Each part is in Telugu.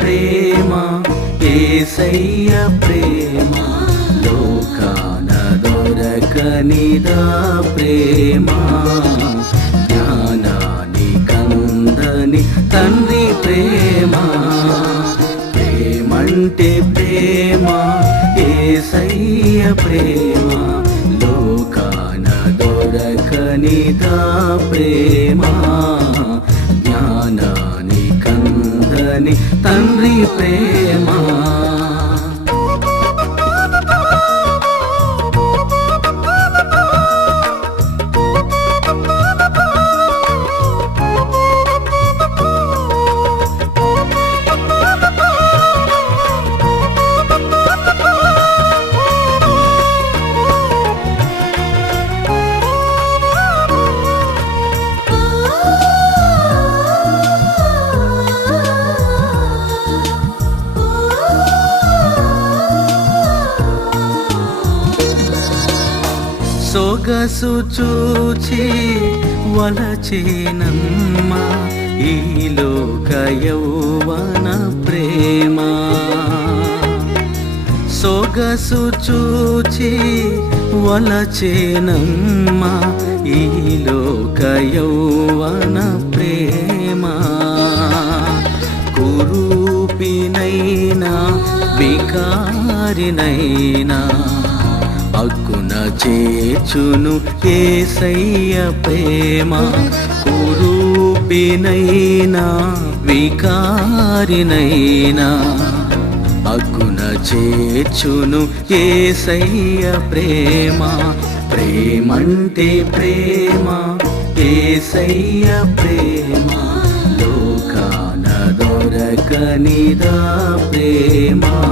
ప్రేమ ఏసయ్య ప్రేమ లోకాన దొరకనిదా ప్రేమ. జ్ఞానాని కందని తండ్రి ప్రేమ. ప్రేమంటే ప్రేమ ఏసయ్య ప్రేమ. లోకాన దొరకనిదా ప్రేమ. తండ్రి ప్రేమ. సొగసు చూచి వలచేనమ్మ. ఈ లోక యౌవన ప్రేమ. సొగసు చూచి వలచేనమ్మ. ఈ లోక యౌవన ప్రేమ. కురూపినైనా వికారినైనా అక్కున చేర్చును ఏసయ్య ప్రేమ. కురూపినైనా వికారినైనా. అక్కున చేర్చును ఏసయ్య ప్రేమ. ప్రేమంటే ప్రేమ ఏసయ్య ప్రేమ. లోకాన దొరకనిదా ప్రేమా.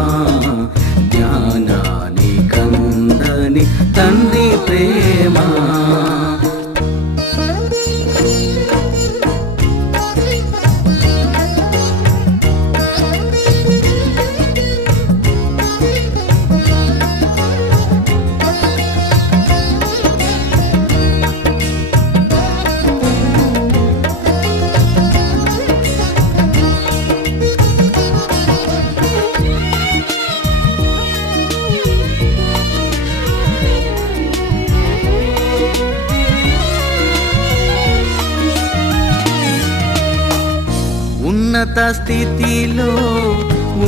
ఉన్నత స్థితిలో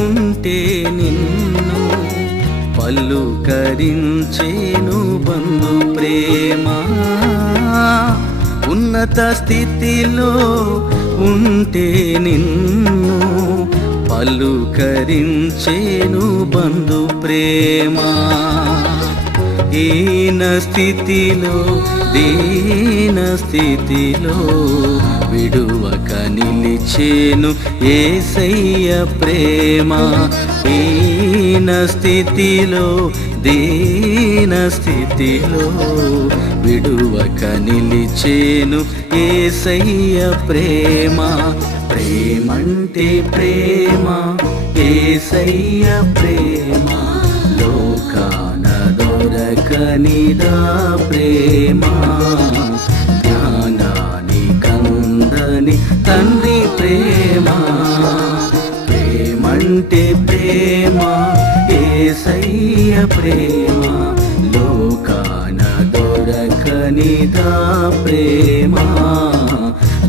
ఉంటే నిన్ను పలుకరించేను బంధు ప్రేమ. ఉన్నత స్థితిలో ఉంటే నిన్ను పలుకరించేను బంధు ప్రేమ. ఈన స్థితిలో దీన స్థితిలో విడువక నిలిచేను ఏసయ్య ప్రేమ. ఈన స్థితిలో దీన స్థితిలో విడువక నిలిచేను ఏసయ్య ప్రేమ. ప్రేమంటే ప్రేమ ఏసయ్య ప్రేమ. ప్రేమ జ్ఞానాని కందని తండ్రి ప్రేమ ప్రేమంటే ప్రేమ ఏసయ్య ప్రేమ లోకాన దొరకనిదా ప్రేమ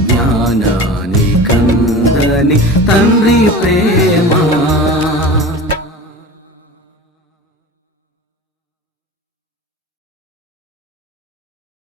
జ్ఞానాని కందని తండ్రి ప్రేమ